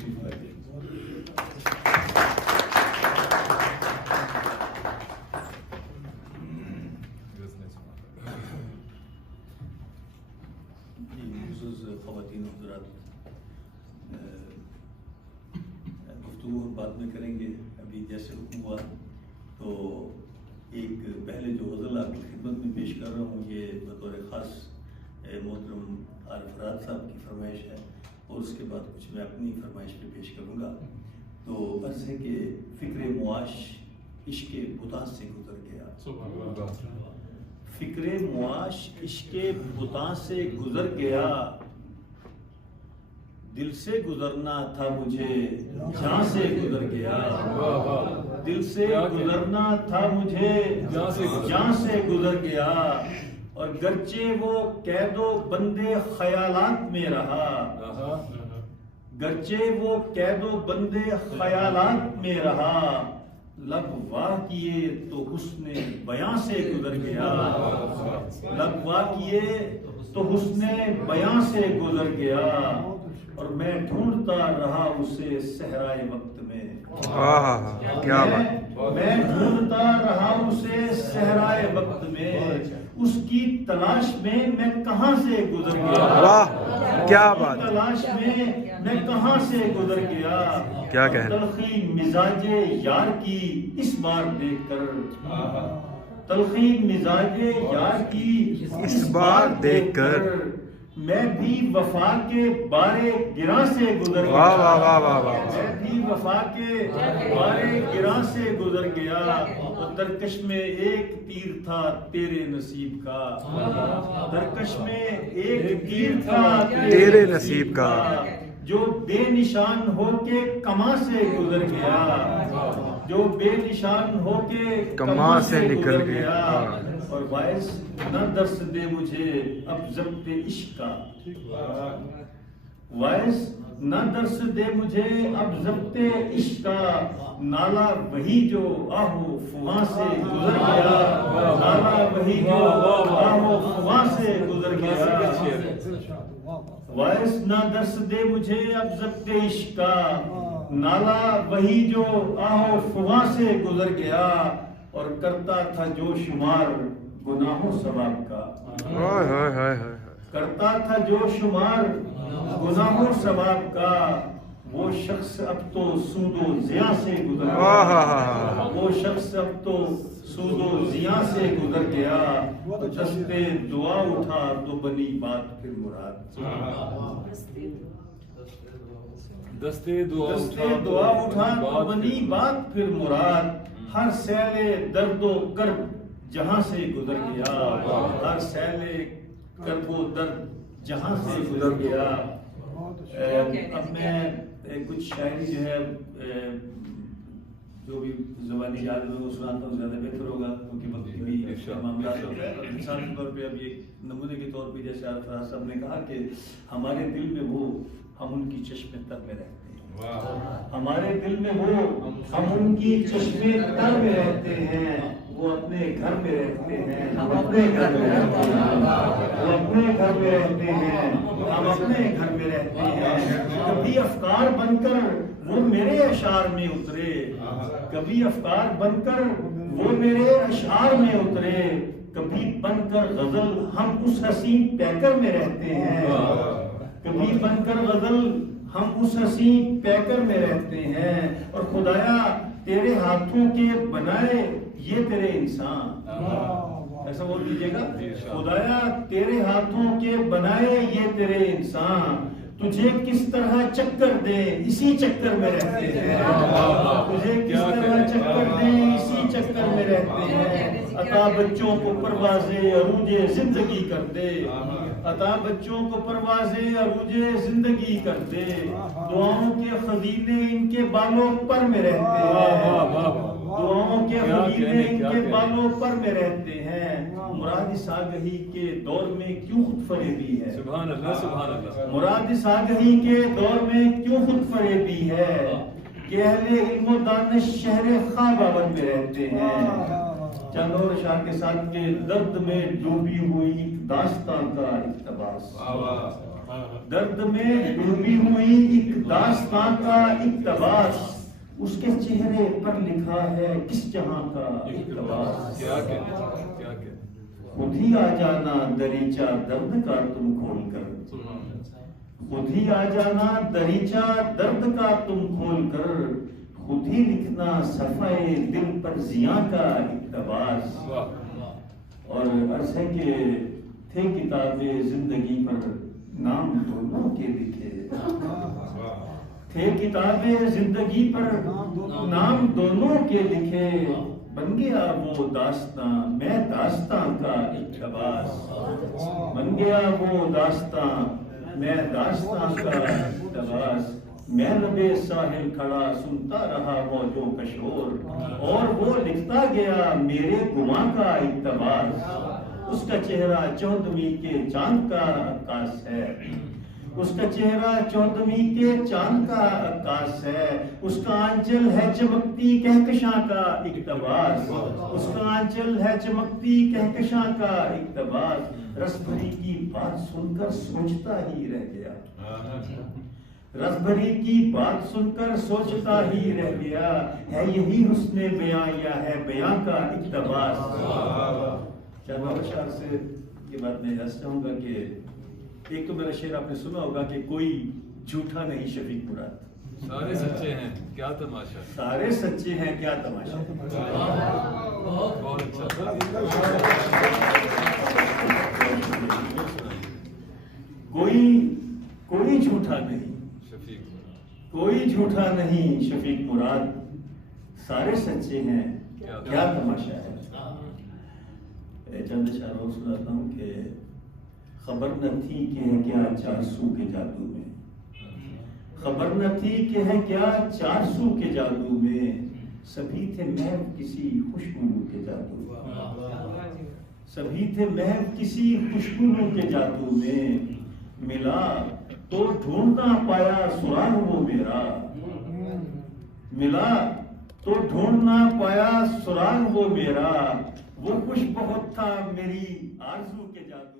تشریف لائیے. خواتین حضرات، گفتگو بعد میں کریں گے. ابھی جیسے حکم ہوا تو ایک پہلے جو غزل آپ کی خدمت میں پیش کر رہا ہوں، یہ بطور خاص محترم عارف فرات صاحب کی فرمائش ہے، اور اس کے بعد کچھ میں اپنی فرمائش پہ پیش کروں گا. تو عرض ہے کہ فکر معاش عشق بتاں سے گزر گیا، فکر معاش عشق بتاں سے گزر گیا، دل سے گزرنا تھا مجھے جہاں سے گزر گیا، دل سے گزرنا تھا مجھے جہاں سے گزر گیا، اور گرچہ وہ قید و بندے خیالات میں رہا، گرچہ وہ قید و بندے خیالات میں رہا، لب واہ کیے تو حسن بیاں سے گزر گیا، لب واہ کیے تو حسن بیاں سے گزر گیا، اور میں ڈھونڈتا رہا اسے صحرائے وقت میں، کیا بات، میں ڈھونڈتا رہا اسے صحرائے وقت میں، اس کی تلاش میں میں کہاں سے گزر گیا، واہ کیا بات، تلاش میں کہاں سے گزر گیا، کیا کہنا، تلخی مزاج یار کی اس بار دیکھ کر، تلخی مزاج یار کی اس بار دیکھ کر، میں بھی وفا کے بارے گراں سے گزر گیا، واہ واہ واہ واہ واہ، میں بھی وفا کے بارے گراں سے گزر گیا، اور درکش میں ایک تیر تھا تیرے نصیب کا، درکش میں ایک تیر تھا تیرے نصیب کا، جو بے نشان ہو کے کماں سے گزر گیا، جو بے نشان ہو کے کماں سے نکل گیا، اور باعث نہ درس دے مجھے اب ضبط عشق کا، باعث نہ درس دے مجھے اب ضبط عشق کا، نالا وہی جو آہو فغاں سے گزر گیا، نالا وہی جو آہو فغاں سے گزر گیا، باعث نہ درس دے مجھے اب ضبط عشق کا، نالا وہی جو آہو فغاں سے گزر گیا، اور کرتا تھا جو شمار گناہوں ثواب کا، کرتا تھا جو شمار گناہوں ثواب کا، وہ شخص اب تو سود و ضیاء سے گزر گیا، وہ شخص اب تو سود و ضیاء سے گزر گیا، دستے دعا اٹھا تو بنی بات پھر مراد، دستے دعا اٹھا تو بنی بات پھر مراد، ہر سیل درد و کرب جہاں سے گزر گیا، ہر سیل کرب و درد جہاں سے گزر گیا. اب میں کچھ شاعری جو ہے جو بھی زبانی یاد ہے وہ سناتا ہوں، زیادہ بہتر ہوگا کیونکہ وقت بھی معاملات ہوتا ہے. مثال کے طور پہ اب یہ نمونے کے طور پہ جیسے عارف فرات صاحب نے کہا کہ ہمارے دل میں وہ ہم ان کی چشم تر میں رہتے ہیں، ہمارے دل میں وہ ہم ان کی چشم تر میں رہتے ہیں، وہ اپنے گھر میں رہتے ہیں، ہم اپنے گھر میں رہتے ہیں، وہ اپنے گھر میں رہتے ہیں، ہم اپنے گھر میں رہتے ہیں. کبھی افکار بن کر وہ میرے اشعار میں اترے، کبھی افکار بن کر وہ میرے اشعار میں اترے، کبھی بن کر غزل ہم اس حسین پیکر میں رہتے ہیں، کبھی بن کر غزل ہم اس حسین پیکر میں رہتے ہیں. اور خدایا تیرے ہاتھوں کے بنائے یہ تیرے انسان، ایسا بول دیجیے گا، خدایا تیرے ہاتھوں کے بنائے یہ تیرے انسان، تجھے کس طرح چکر دیں اسی چکر میں رہتے ہیں، تجھے کس طرح چکر دیں اسی چکر میں رہتے ہیں. عطا بچوں کو پرواز عروج زندگی کر دے، عطا بچوں کو پرواز عروج زندگی کر دے، دعاؤں کے خزینے ان کے بالوں پر میں رہتے ہیں، دعاؤں کے خزینے ان کے بالوں پر میں رہتے ہیں. مراد اس آگہی کے دور میں کیوں خود فریبی ہے، سبحان اللہ سبحان اللہ، مراد اس آگہی کے دور میں کیوں خود فریبی ہے، کہ اہل علم و دانش شہر خواب آباد میں رہتے ہیں. چند اور اشعار کے ساتھ کے درد میں ڈوبی ہوئی داستان کا اقتباس، درد میں ڈوبی ہوئی ایک داستان کا اقتباس، اس کے چہرے پر لکھا ہے کس جہاں کا اقتباس۔ کیا کہتے کیا کہتے خود ہی آ جانا دریچہ درد کا تم کھول کر، خود ہی آ جانا دریچہ درد کا تم کھول کر، خود ہی لکھنا صفحے دل پر زیاں کا اقتباس۔ اور عرض ہے کہ تھے کتابیں زندگی پر نام دونوں کے لکھے، تھے کتابیں زندگی پر نام دونوں کے لکھے، بن گیا وہ داستاں میں داستاں کا اقتباس، بن گیا وہ داستاں میں داستاں کا اقتباس۔ میں لبے ساحل کھڑا سنتا رہا موجوں کا شور، اور وہ لکھتا گیا میرے گماں کا اقتباس۔ اس کا چہرہ چودھویں کے چاند کا عکاس ہے، اس کا چہرہ چودھویں کے چاند کا عکاس ہے، اس کا آنچل ہے چمکتی کہکشاں کا اقتباس، اس کا آنچل ہے چمکتی کہکشاں کا اقتباس۔ رس بھری کی بات سن کر سوچتا ہی رہ گیا، رس بھری کی بات سن کر سوچتا ہی رہ گیا، ہے یہی حسن بیاں یا ہے بیاں کا اقتباس۔ چند اشعار سے یہ بات میں عرض چاہوں گا کہ ایک تو میرا شعر آپ نے سنا ہوگا کہ کوئی جھوٹا نہیں شفیق مراد، سارے سچے ہیں کیا تماشا، سارے سچے ہیں کیا تماشا۔ بہت اچھا کوئی جھوٹا نہیں، شفیق کوئی جھوٹا نہیں شفیق مراد، سارے سچے ہیں کیا تماشا ہے۔ چند اشعار اور سناتا ہوں کہ خبر نہ تھی کہ ہے کیا 400 کے جادو میں، خبر نہ تھی کہ ہے کیا 400 کے جادو میں، سبھی تھے محو کسی خوشبو کے جادو میں، سبھی تھے محو کسی خوشبو کے جادو میں، ملا تو ڈھونڈنا پایا سراغ وہ میرا، ملا تو ڈھونڈنا پایا سراغ وہ میرا، وہ خوش بہت تھا میری آرزو کے جادو